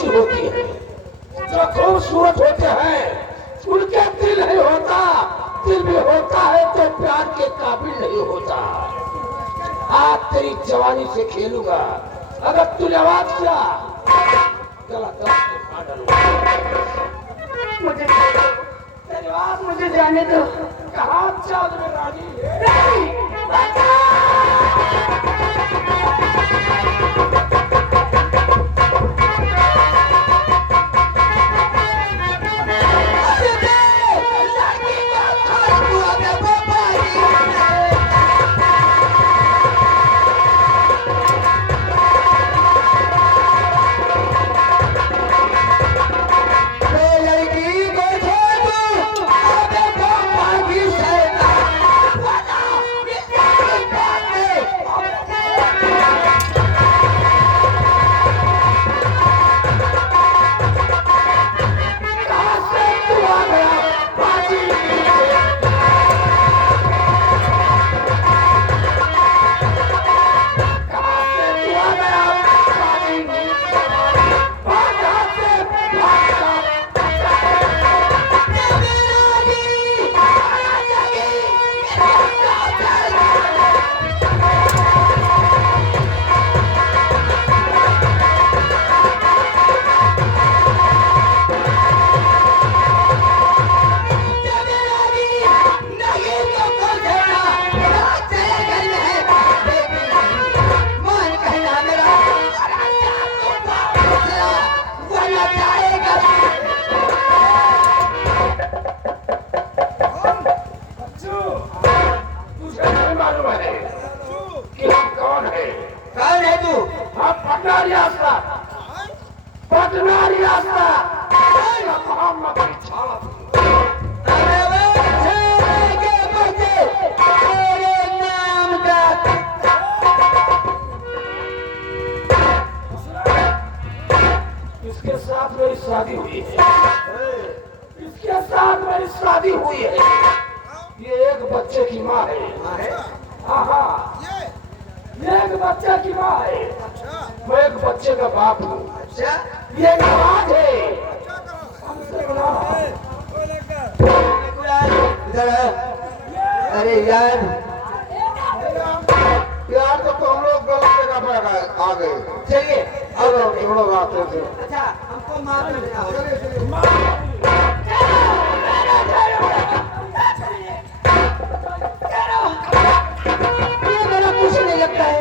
सी होती है। जो खूबसूरत होते हैं उनके दिल नहीं होता, दिल भी होता है तो प्यार के काबिल नहीं होता। आज तेरी जवानी से खेलूंगा, अगर तूने आवाज किया गला दस के मार डालूंगा। मुझे जाने दो। कहाँ चाँद में रानी शादी हुई है, इसके साथ मेरी शादी हुई है। ये एक बच्चे की माँ है। हाँ, ये एक बच्चे की माँ है। मैं एक बच्चे का बाप हूँ। ये नवाज है। अरे यार तो हम लोग गलत जगह पर आ गए। चलिए अब छोड़ो रास्ते से। अच्छा हमको मार देना। ये मेरा कुछ नहीं लगता है,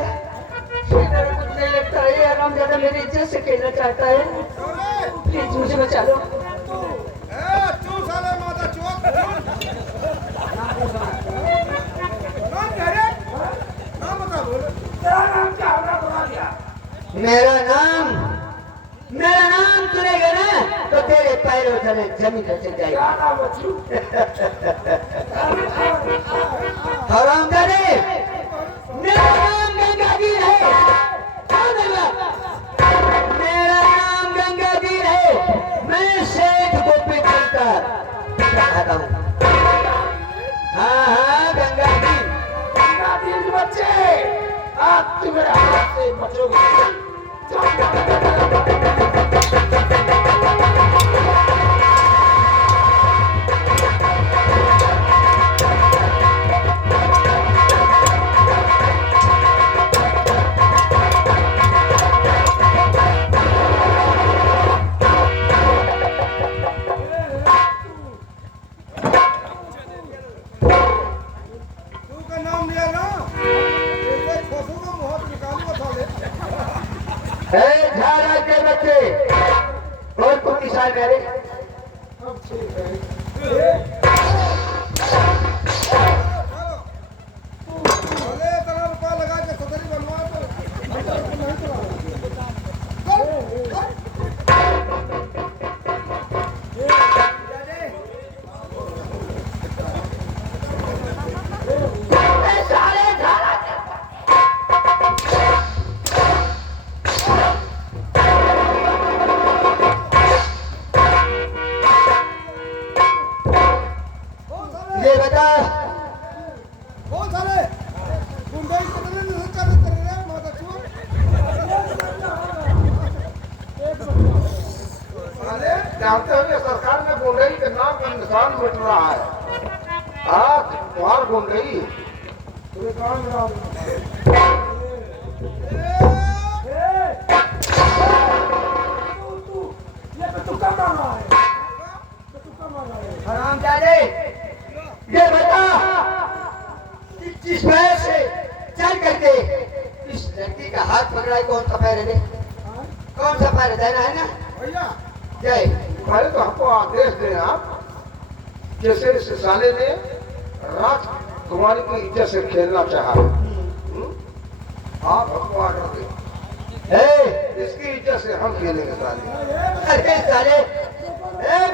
ये मेरा कुछ नहीं लगता है। ये आराम ज्यादा मेरी इज्जत से खेलना चाहता है। प्लीज मुझे बचा लो। मेरा नाम सुनेगा ना तो तेरे पैरों तले जमीन खसक जाएगी। हरामजादे, मेरा नाम गंगाधीर है। मेरा नाम गंगाधीर है। मैं शेख गोपी शंकर कहता हूँ। हाँ गंगाधीर। गंगाधीर बच्चे, आज तुम मेरे हाथ से बचोगे। झारा के बच्चे और कुछ निशान मेरे कोई निशान मिट रहा है। आज तुम्हार घूम गई। हरामजादे, ये बता जिस पैर से चल करके इस लड़की का हाथ पकड़ा, कौन सा पैर है? कौन सा पैर देना है ना भैया? जय पहले तो हमको आदेश दें आप, जैसे इस साले ने राजकुमारी की इज्जत से खेलना चाहा, आप हमको आर्डर दें। इसकी इज्जत से हम खेलेंगे साले। अरे साले, अरे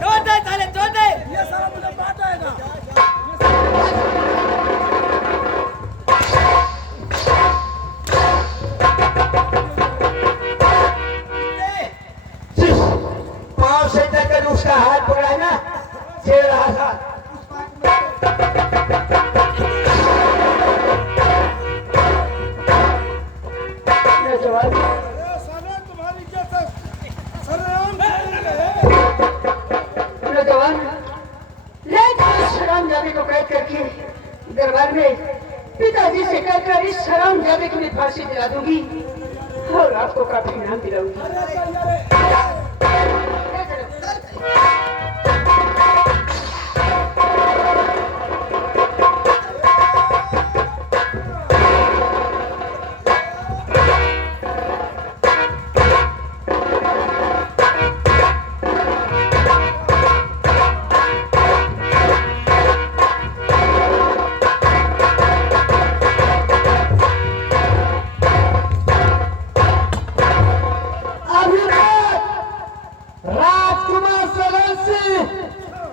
छोड़ दे साले, छोड़ दे। ये सारा मुझे बात आएगा। पाँव से तक उसका हाथ पकड़ा है ना, छेड़ रहा था। को कैद करके दरबार में पिताजी से कहकर इस हरामजादे को भी फांसी दिला दूंगी और आपको काफी इनाम दिलाऊंगी।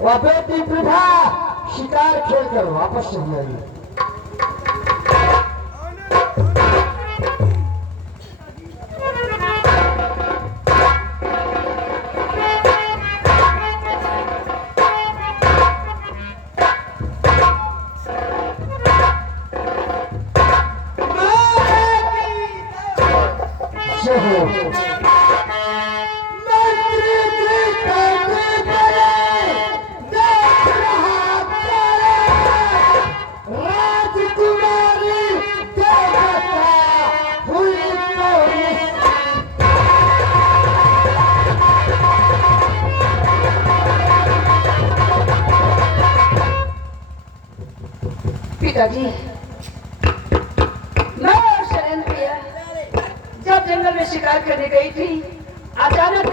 वह बेटी प्रभा शिकार खेलकर वापस चली आई। पिताजी, मैं और शैलेंद्र भैया जब जंगल में शिकार करने गई थी, अचानक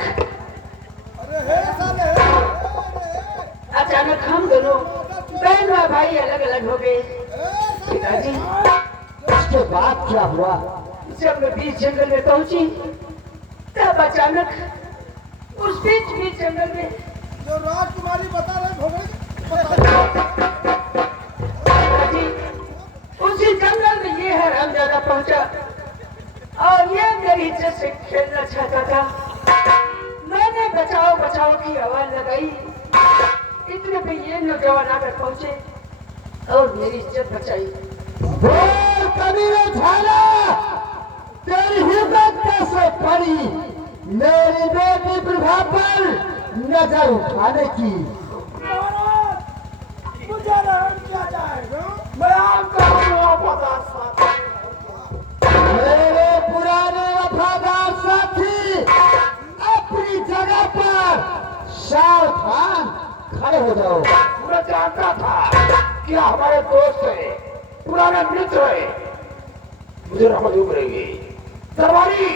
हम दोनों बहन व भाई अलग अलग हो गए। पिताजी, उसके बाद क्या हुआ? जब मैं बीच जंगल में पहुंची तब अचानक उस बीच जंगल में जो राजकुमारी बता रहे उसी जंगल में ये हरामजादा पहुंचा और ये मेरी इज्जत से खेलना चाहता था। मैंने बचाओ बचाओ की आवाज लगाई, इतने पे ये नौजवान आकर पहुंचे और मेरी इज्जत बचाई। बोल कमीने झाला, तेरी हिम्मत कैसे पड़ी मेरी बेटी प्रभा पर नजर उठाने की? मुझे रहम किया जाए, मैं आपका वफादार साथी, मेरे पुराने वफादार साथी अपनी जगह पर सावधान खड़े हो जाओ। मैं जानता था कि हमारे दोस्त है, पुराना मित्र है, मुझे रहमत उभरेगी। दरबारी,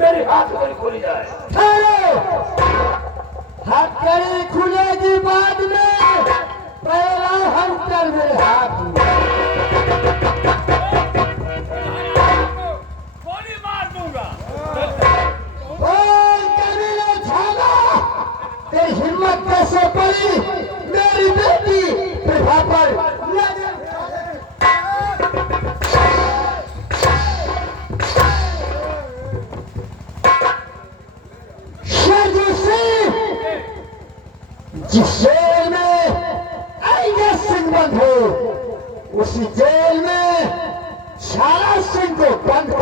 मेरी हाथ खोली जाए। हथकड़ी खुलेगी बाद में, पहला हंटर मेरे हाथ में। गोली मार दूंगा। बोल कमीने झाला, तेरी हिम्मत कैसे पड़ी मेरी बेटी प्रभा पर नजर? जिस शेर में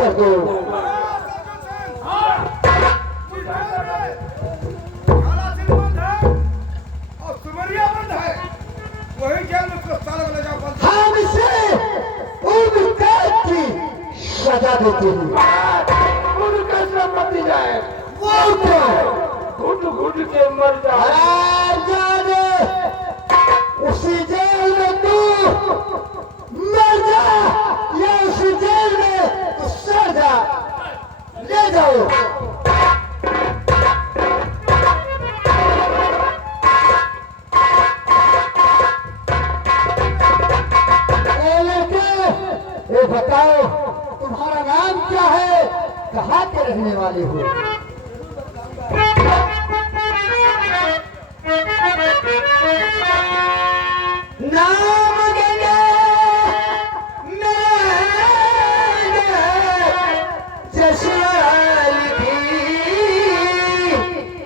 कर दो। काला सिंह बंद है और सुमरिया बंद है, वही जेल में उसको सालों ले जाओ बंद। हम इसे उम्र कैद की सजा देते हैं। उनको कैसे मत दी जाए, वो क्या घुट घुट के मर जाए। जाने उसी जेल में तू मर जा या उसी जेल में तू सड़ जा। ले जाओ। ये बताओ तुम्हारा नाम क्या है, कहाँ के रहने वाले हो? नाम गंगा जसवाल की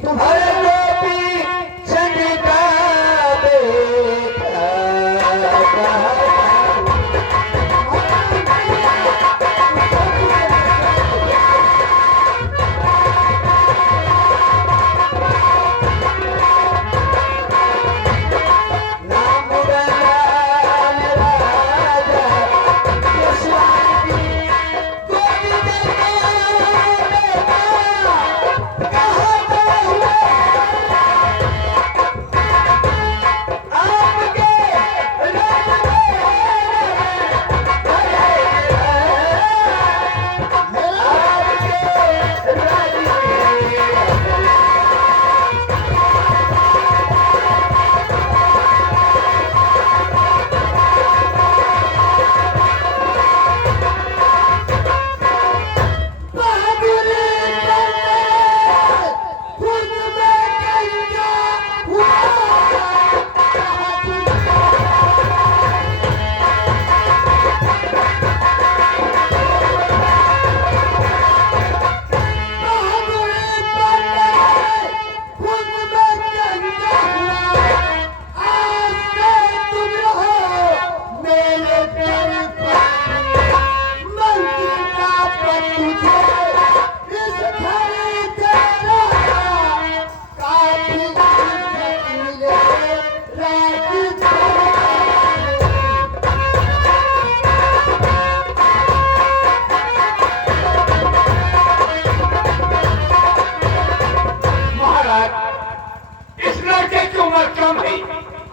तुम्हारे गोपी चंद का बेटा।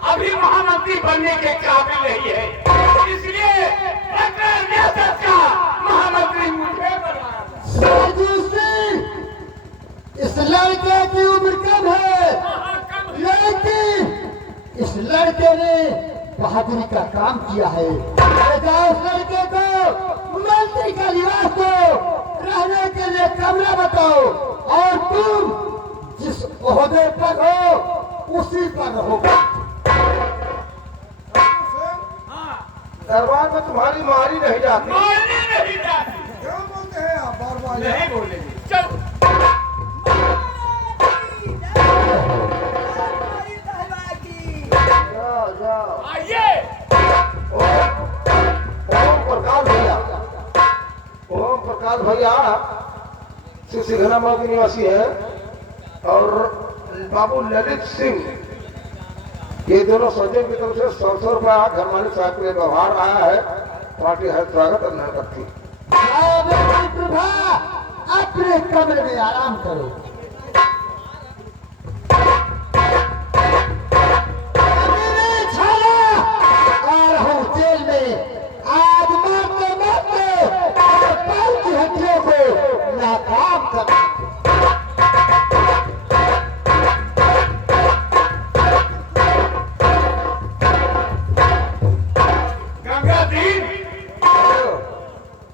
अभी महामंत्री बनने के काबिल नहीं है, इसलिए रियासत का महामंत्री मुझे बनाया। इस लड़के की उम्र कम है, लेकिन इस लड़के ने बहादुरी का काम किया है। उस लड़के को मंत्री का निवास दो, रहने के लिए कमरा बताओ, और तुम जिस ओहदे पर हो उसी पर रहो। दरबार में तुम्हारी मारी नहीं जाती। मारने नहीं जाती। क्यों बोलते हैं आप बार बार? नहीं बोलेंगे। चलो। जाओ जाओ। आइए। ओम प्रकाश भैया, ओम प्रकाश भैया सिंघना माँ के निवासी है, और बाबू ललित सिंह, ये दोनों सज्जन की तरफ से 100 रुपया घर मालिक साहब के लिए व्यवहार रहा है। पार्टी है स्वागत और नहीं करती। प्रभा अपने कमरे में आराम करो। और हम जेल में आज मारते मारते पैर की हड्डियों को नाकाम कर।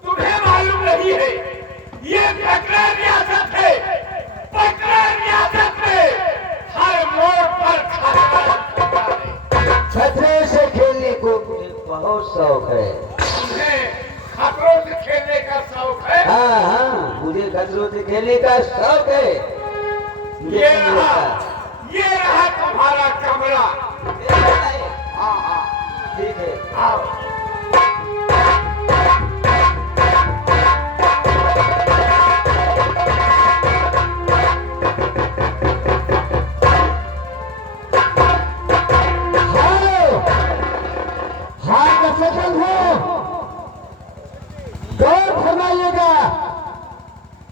तुम्हें मालूम नहीं है, ये पटना रियासत है। पटना रियासत में हर मोड़ पर खतरे से खेलने को मुझे बहुत शौक है। तुम्हें खतरों से खेलने का शौक है। हाँ हाँ, मुझे खतरों से खेलने का शौक है। ये रहा तुम्हारा कमरा। हाँ हाँ ठीक है। आओ।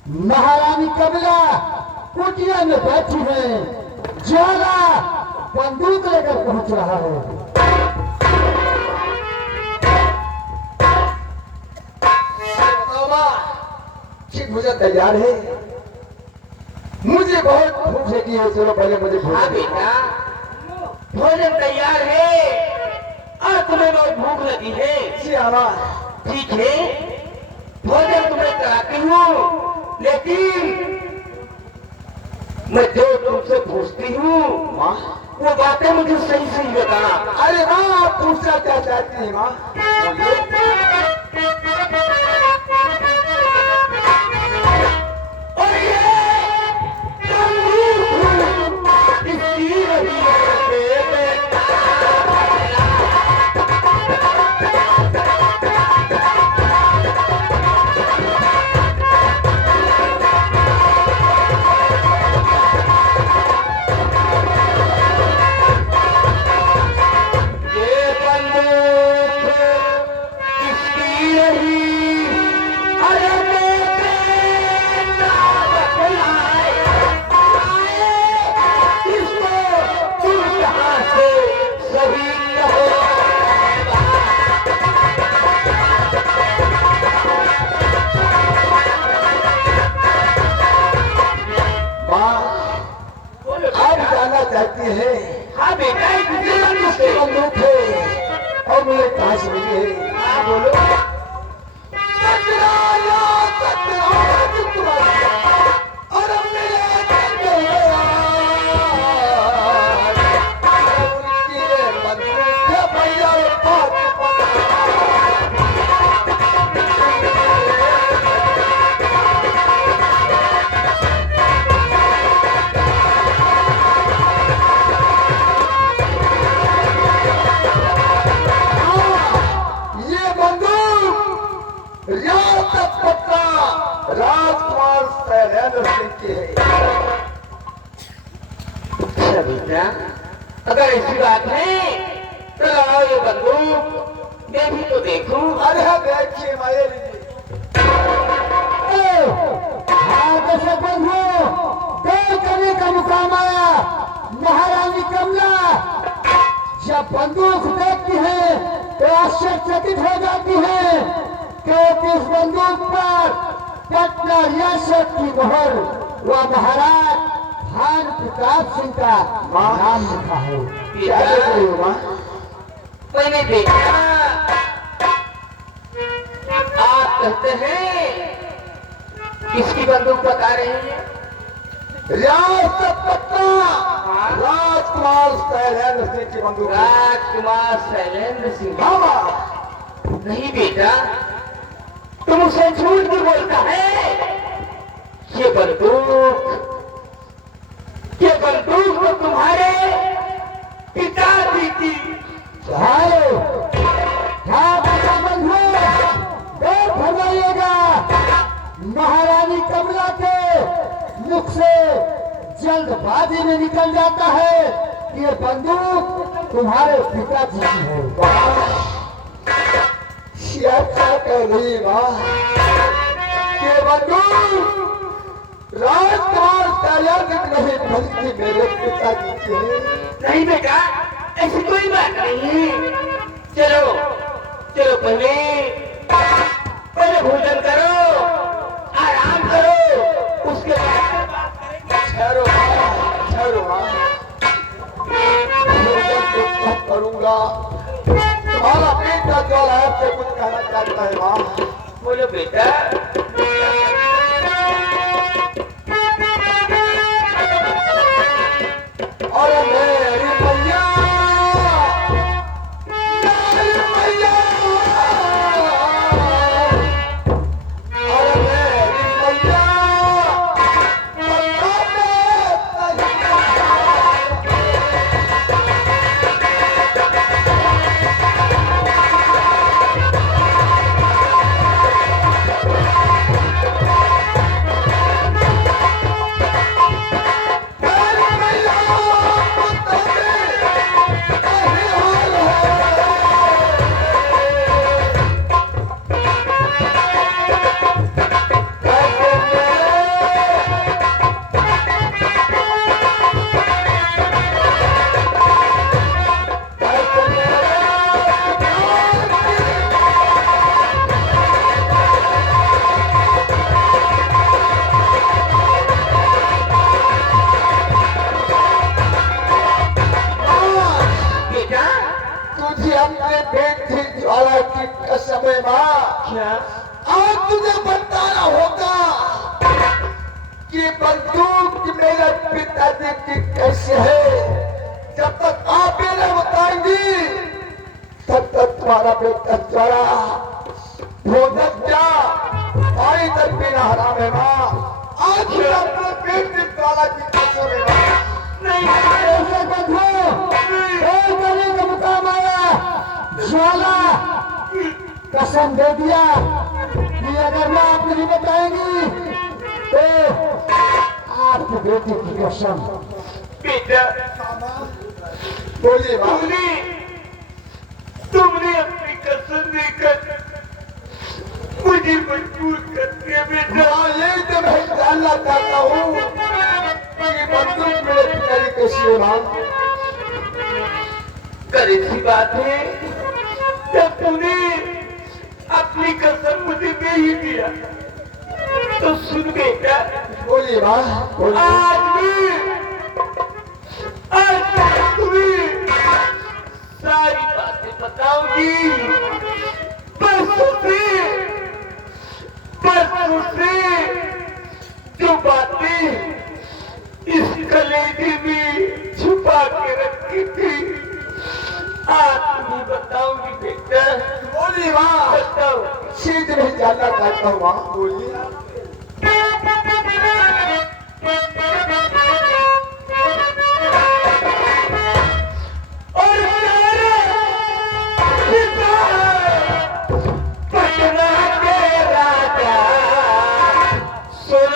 महारानी कमला कुटिया में बैठी है, ज्वाला बंदूक लेकर पहुंच रहा है। भोजन तैयार है, मुझे बहुत भूख लगी है। चलो पहले मुझे हाँ बेटा, भोजन तैयार है और तुम्हें बहुत भूख लगी है। ठीक है, भोजन तुम्हें कराती हूँ, लेकिन मैं जो तुमसे पूछती हूँ वो बातें मुझे सही सही बताना। अरे माँ, आप पूछना क्या चाहती हैं माँ? और ये इसकी रही चाहती है? हाँ बेटा, बंदूक है और मुझे कहाँ से मिली है? हाँ बोलो। राजकुमार शैलेंद्र सिंह की है। अच्छा बेटा, अगर ऐसी बात है तो लाओ ये बंदूक, मैं भी तो देखूं। अरे हाँ, देखिए माया लीजिए। दर्शक बंधुओं, देर करने का मुकाम आया। महारानी कमला जब बंदूक देखती है तो आश्चर्यचकित हो जाती है, क्योंकि इस बंदूक पर पटना रियासत की मोहर व महाराज भान प्रताप सिंह का नाम लिखा है। क्या देख रही हो माँ? मैंने देखा, आप कहते हैं किसकी बंदूक बता रहे हैं? रियासत पटना राजकुमार शैलेंद्र सिंह की बंदूक। राजकुमार शैलेंद्र सिंह? बाबा नहीं बेटा, तुम उसे झूठ भी बोलता है। ये बंदूक तो तुम्हारे पिताजी की। देर फरमाइएगा, महारानी कमला के मुख से जल्दबाजी में निकल जाता है कि ये बंदूक तुम्हारे पिताजी की है। क्या कह रही माँ? ये बंदूक राजकुमार शैलेंद्र नहीं बल्कि मेरे पिताजी की है। नहीं बेटा, ऐसी कोई बात नहीं। चलो चलो, पहले भोजन करो, आराम करो, उसके बाद बात करेंगे। ठहरो माँ, भोजन तो कब करूंगा? तुम्हारा पेट का जल है, आपसे कुछ कहना चाहता है माँ। बोलो बेटा। और मेरी मैया, मेरी मैया, और मेरी मैया, बेटा क्या? आज तुझे बताना होगा कि बंदूक मेरे पिताजी की कैसे है। जब तक आप ये नहीं बताएंगी तब तक तुम्हारा बेटा जरा भोजन क्या पानी तक पीना हराम है माँ। आज ही अपना पेट निकाला की कसम है माँ। नहीं ऐसे देखो एक गली का मुकाम आया ज्वाला कसम दे दिया कि अगर मैं आप नहीं बताएंगी तो आपकी बेटी की कसम। बेटा, बोलिए माँ। तुमने अपनी कसम देकर मुझे मजबूर कर दिया बेटा। माँ यही तो मैं जानना चाहता हूँ कि बंदूक मेरे पिताजी कैसी है माँ। करीब सी बात है, जब तूने अपनी कसम मुझे दे ही दिया तो सुन बेटा, बोलिए माँ बोलिए। आज तुम्हें सारी बातें बताऊंगी। परसों से जो बातें इस कलेजे में छुपा के रखी थी आज तुम्हें बताऊंगी बेटा। बोलिए माँ। बताओ। सीध नहीं जानना चाहता हूँ माँ। बोलिए। और पटना के राजा सुन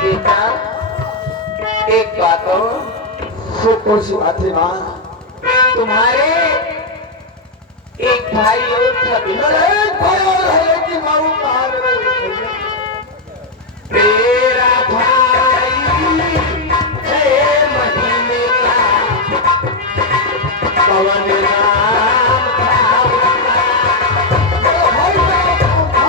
बेटा, एक बात हो, वो कौन सी बात है माँ? तुम्हारे एक भाई और था बेटा। एक भाई और है कि माँ वो कहाँ गए? तेरा भाई 6 महीने का पवन नाम था उसका। मेरा भाई कहाँ था?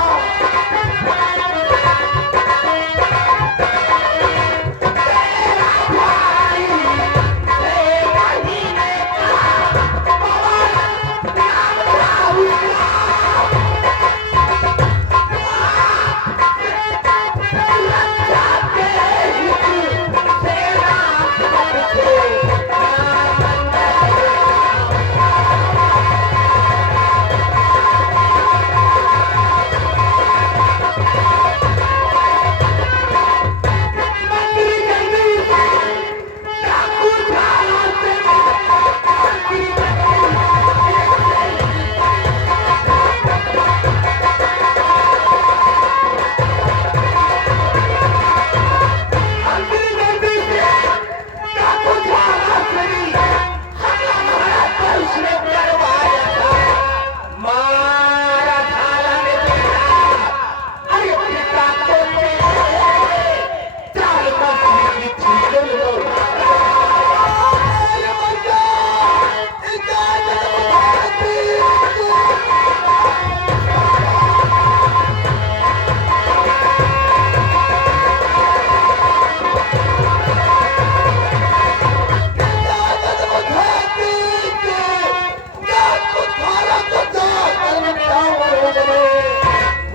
युग में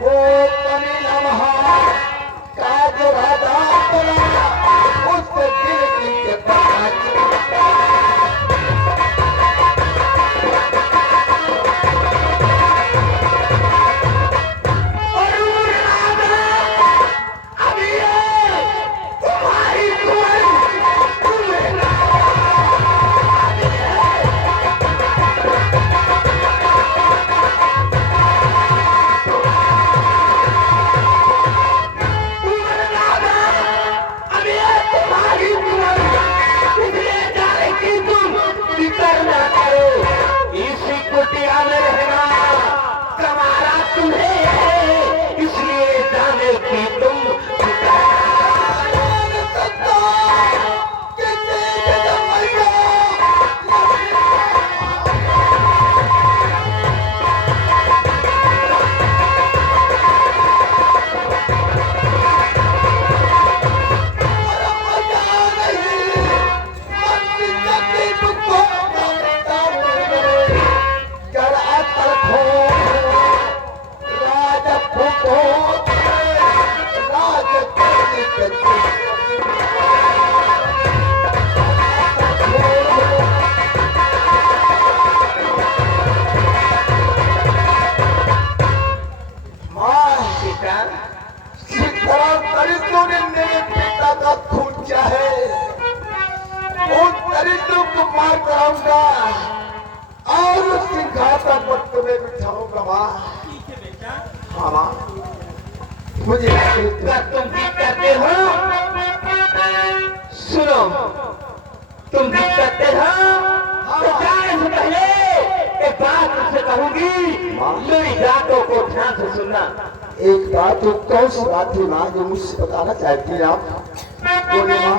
वो कमीना महान का जो राजा बना उससे दिल की और सिंहासन पर तुम्हें बिठाऊंगा माँ। हाँ माँ, मुझे तुम भी करते हो। सुनो, तुम भी करते हो तो जाने से पहले एक बात तुमसे कहूंगी, मेरी बातों को ध्यान से सुनना। एक बात तो कौन सी बात थी माँ जो मुझसे बताना चाहती हैं आप? बोलिए माँ।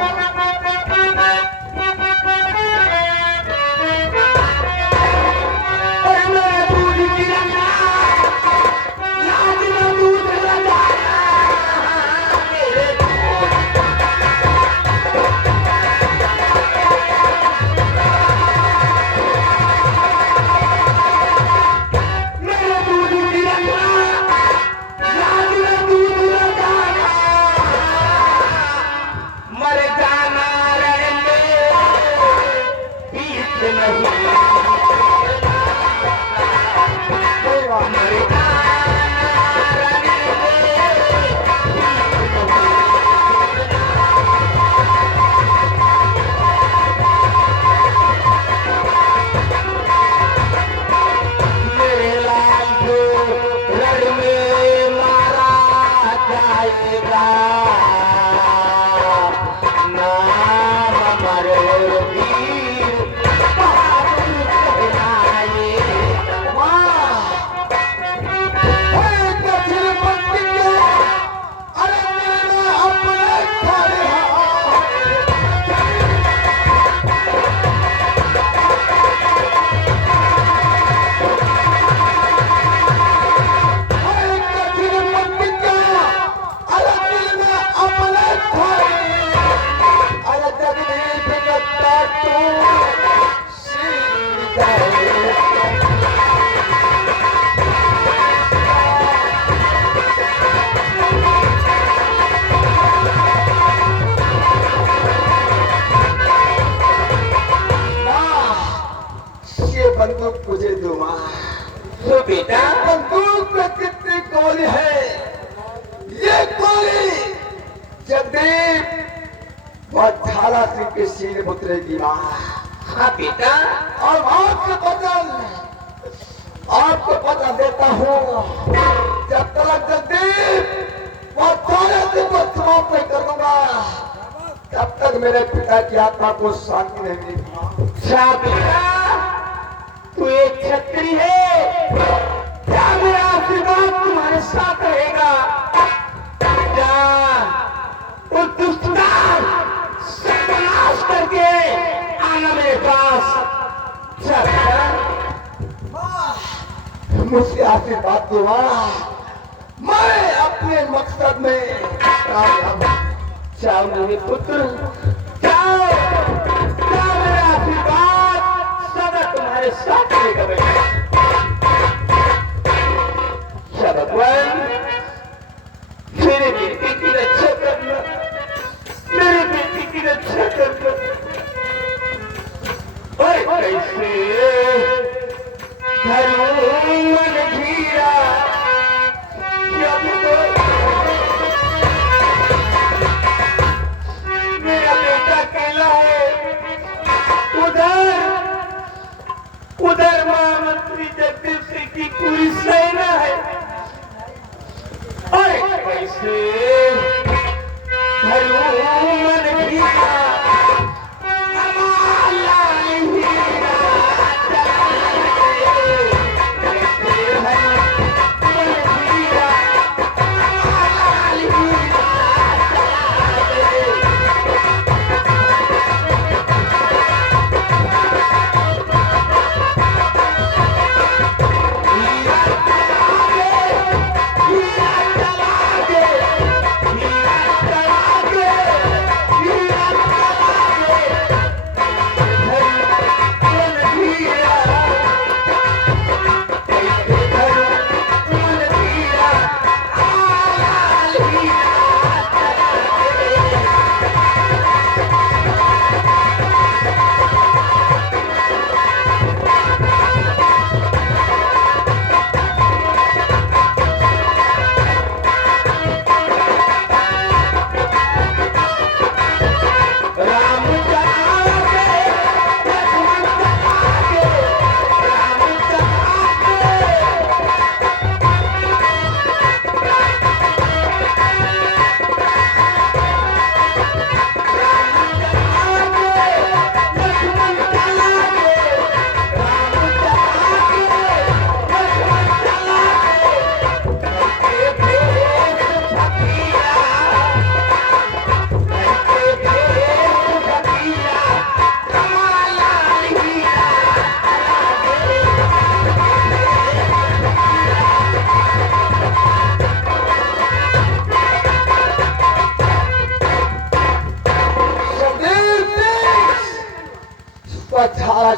बंदूक मुझे दो माँ। तो बेटा, बंदूक में कितनी गोली है? ये गोली जगदीप और झाला सिंह के सीने में उतरेगी माँ। हाँ बेटा, और आपको पता देता हूँ, जब तक जगदीप और झाला सिंह को समाप्त नहीं कर दूंगा तब तक मेरे पिता की आत्मा को शांति नहीं मिलेगी। अच्छा बेटा, तू एक छत्री है, क्या मेरा आशीर्वाद तुम्हारे साथ रहेगा? क्या उस दुष्टता सर्वनाश करके आना मेरे पास? मुझसे आशीर्वाद दो माँ, मैं अपने मकसद में कामयाब हूँ। जाओ मेरे पुत्र, जाओ, जाओ, मेरा आशीर्वाद सदा तुम्हारे साथ रहेगा बेटा।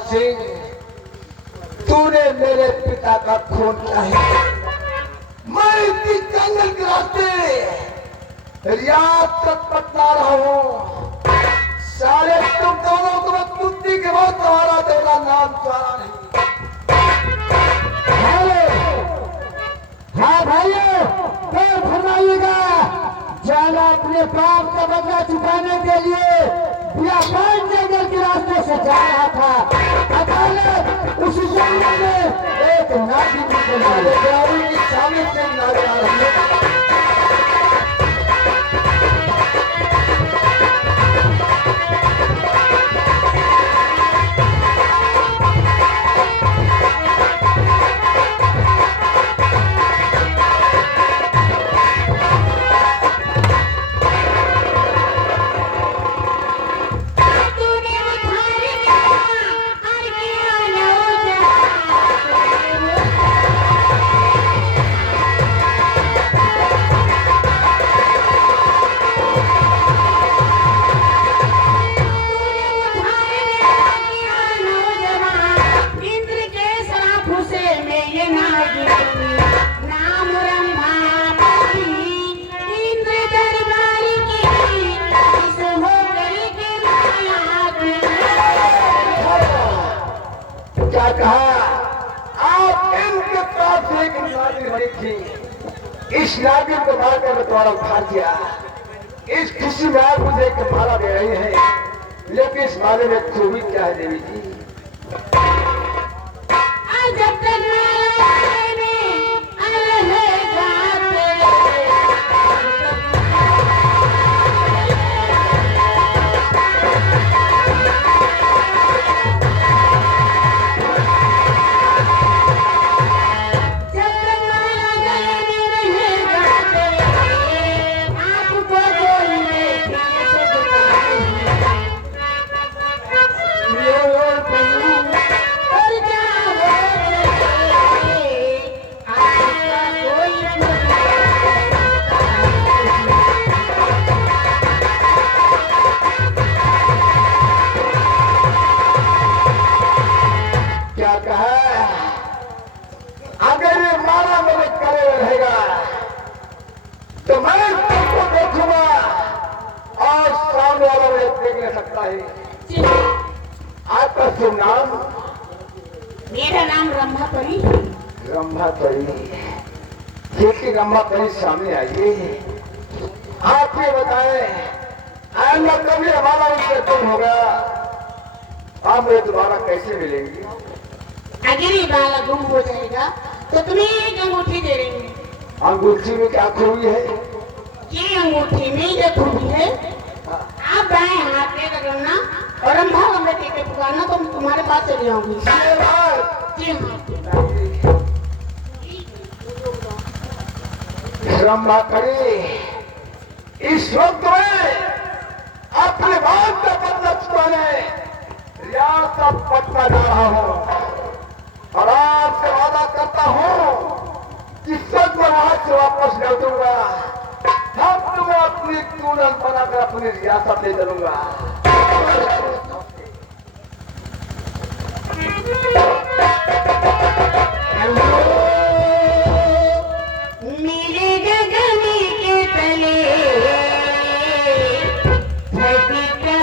सिंह, तूने मेरे पिता का खून किया है। मैं इतनी जंगल के रास्ते रियाद तक पटना रहा हूं। सारे तुम दोनों को कुत्ती के बहुत तुम्हारा तेरा नाम चुरा नहीं। हाँ भाइयों, फिर फरमाइएगा। जाना अपने पाप का बदला चुकाने के लिए व्यापार जंगल के रास्ते से जा रहा था। अचानक उस जंगल में एक नागिन निकल आई। की सामने से नागिन आ रही है। क्या कहा? आप इनके पास एक नागिन बनी थी। इस नागिन को मारकर मैं तुम्हारा उद्धार किया। इस खुशी में आप मुझे एक माला दे रही है, लेकिन इस माले में खूबी क्या है देवी जी? जब तक अगर ये माला मेरे गले में रहेगा तो मैं तुमको देखूंगा और सामने वाला मुझे देख नहीं सकता है। आपका शुभ नाम? मेरा नाम रंभापरी। रंभापरी, ठीक है। रंभापरी सामने आइए। आप ये बताएं, आएंगा कभी हमारा उससे तुम होगा, आप मुझे दोबारा कैसे मिलेंगी? अगर ये बाला गुम हो जाएगा तो तुम्हें एक अंगूठी दे देंगे। अंगूठी में क्या खूबी है? ये अंगूठी में ये खूबी है, आप दाएं हाथ में रगड़ना और रंभा रंभा के पुकारना तो मैं तुम्हारे पास चली आऊंगी। जी हाँ। रंभापरी, इस वक्त में अपने बात का बदला चुकाने रियासत पटना जा रहा हूं और आपसे वादा करता हूं कि सच में वहां से वापस लौटूंगा। हम तुम्हें अपनी दुल्हन बनाकर अपनी रियासत ले चलूंगा। मेरे गगन के तले धरती का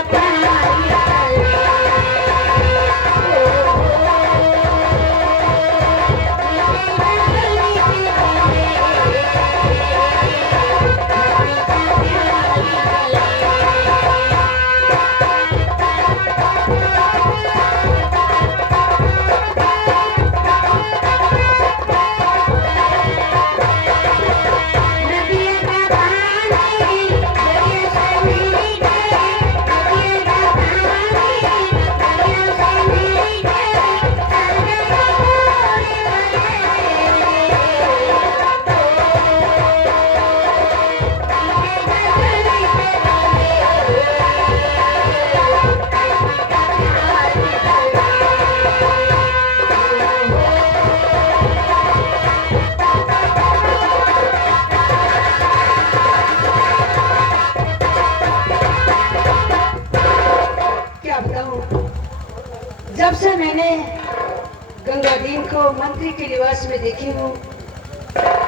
गंगा दीन को मंत्री के निवास में देखी हूँ,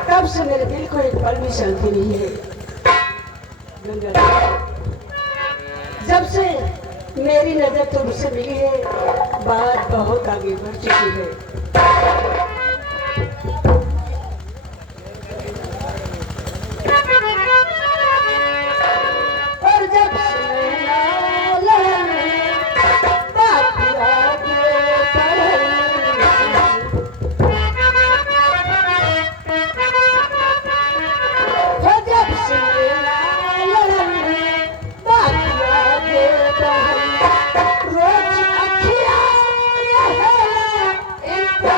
तब से मेरे दिल को एक पल भी शांति नहीं है। गंगा दीन, जब से मेरी नजर तुमसे मिली है, बात बहुत आगे बढ़ चुकी है। और जब से बात आगे बढ़ी, और जब से बात आगे बढ़ी, रोज अखियाँ रहेला इंतजार में,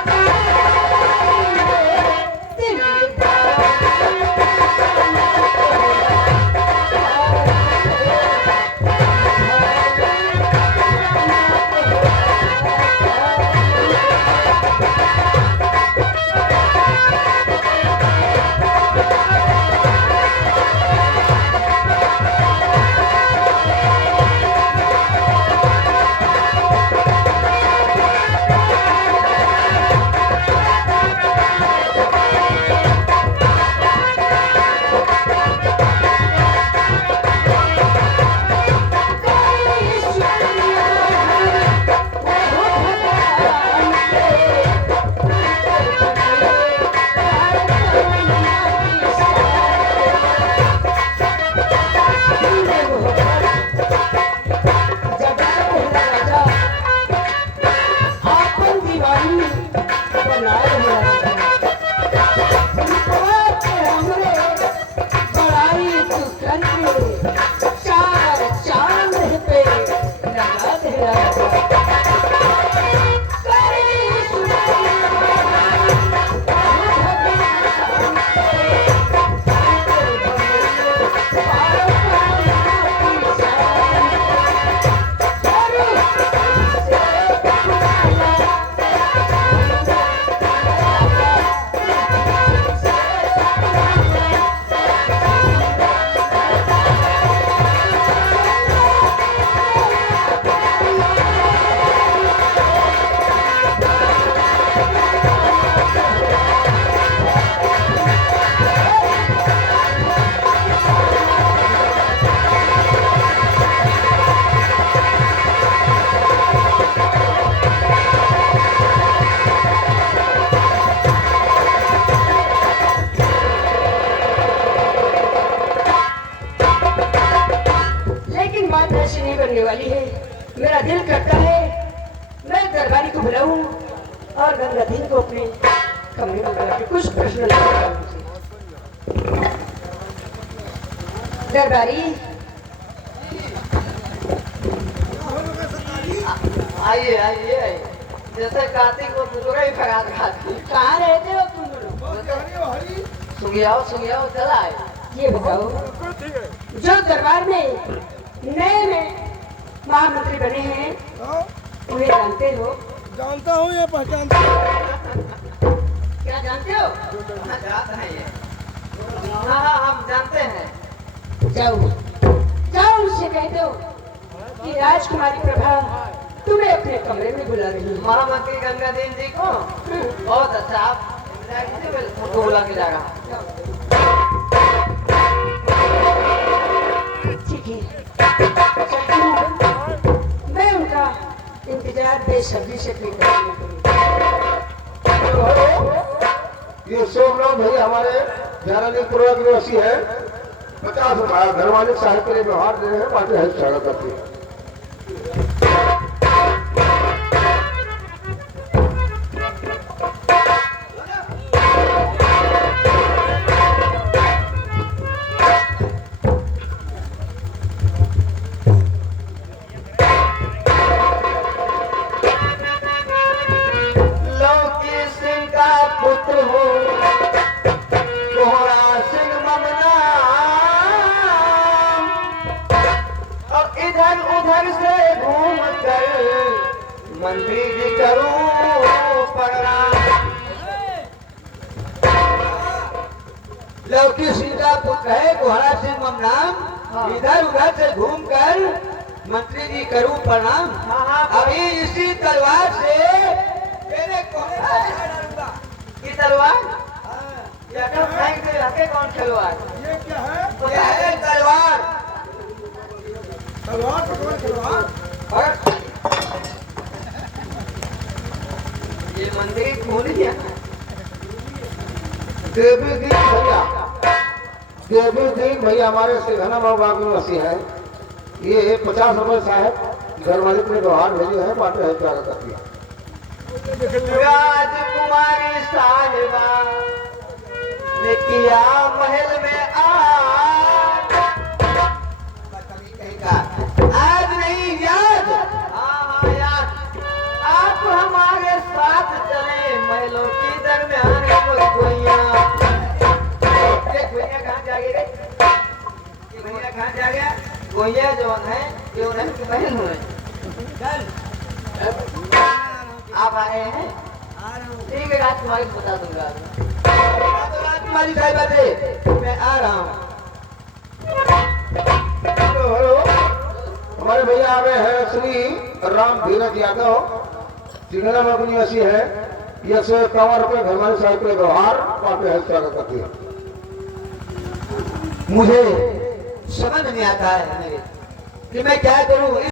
दिल करने वाली है। मेरा दिल करता है मैं दरबारी को बुलाऊं और गंगा दीन को अपने कमरे में बुला के कुछ प्रश्न लगाऊं। दरबारी आइए आइए, जैसे कार्तिक को दूसरा ही फरार खाती। कहाँ रहते हो तुम लोग? सुगियाओ चला आए। ये बताओ, जो दरबार में नए महामंत्री बने हैं उन्हें जानते हो? जानता हूँ या पहचानता हूँ। क्या जानते हो? हाँ जानते हैं ये। हाँ हम जानते हैं। जाओ उससे कह दो कि राजकुमारी प्रभा तुम्हें अपने कमरे में बुला रही है। महामंत्री गंगा दीन जी को बहुत अच्छा, आप फोटो बुला के जा रहा। ठीक है, मैं उनका इंतजार बेसब्री से ये सोमनाथ भाई हमारे ज्ञानानीपुरा निवासी है। 50 रुपया घर वाले साहब के लिए व्यवहार दे रहे हैं, बाकी हेल्प स्वागत करती है। मंत्री जी करूं प्रणाम। लौकी सिंह का पुत्र है कोहरा सिंह मम नाम। इधर उधर से घूमकर मंत्री जी करूं प्रणाम। अभी इसी तलवार से मेरे की तलवार या तो फेंक दे रखे कौन तलवार ये क्या है? ये है तलवार तलवार पकड़ तलवार। ये मंदिर कौन है देवी दीन भैया, देवी दीन भैया हमारे सिंघना बाबा की वसी है। ये 50 रुपए साहब घर वाले अपने व्यवहार भेजे हैं, बातें है प्यार करती है। राजकुमारी साहिबा ने किया महल में आज नहीं याद। हाँ याद। आप हमारे साथ चले महलों की दरमियान गोइया कहाँ जागे रे? ये भैया कहाँ जा गया? गोइया जो है ये उन्हें महल हुए। आप आ रहे हैं? ठीक है, राजकुमारी को बता दूंगा। राजकुमारी साहिबा से मैं आ रहा हूँ। हेलो, हमारे भैया आ गए हैं श्री राम धीरज यादव, सिंघना बाबू निवासी है। ये 151 रुपए घर वाले साहब के व्यवहार बातें है स्वागत करती है। मुझे समझ नहीं आता है कि मैं क्या करूँ।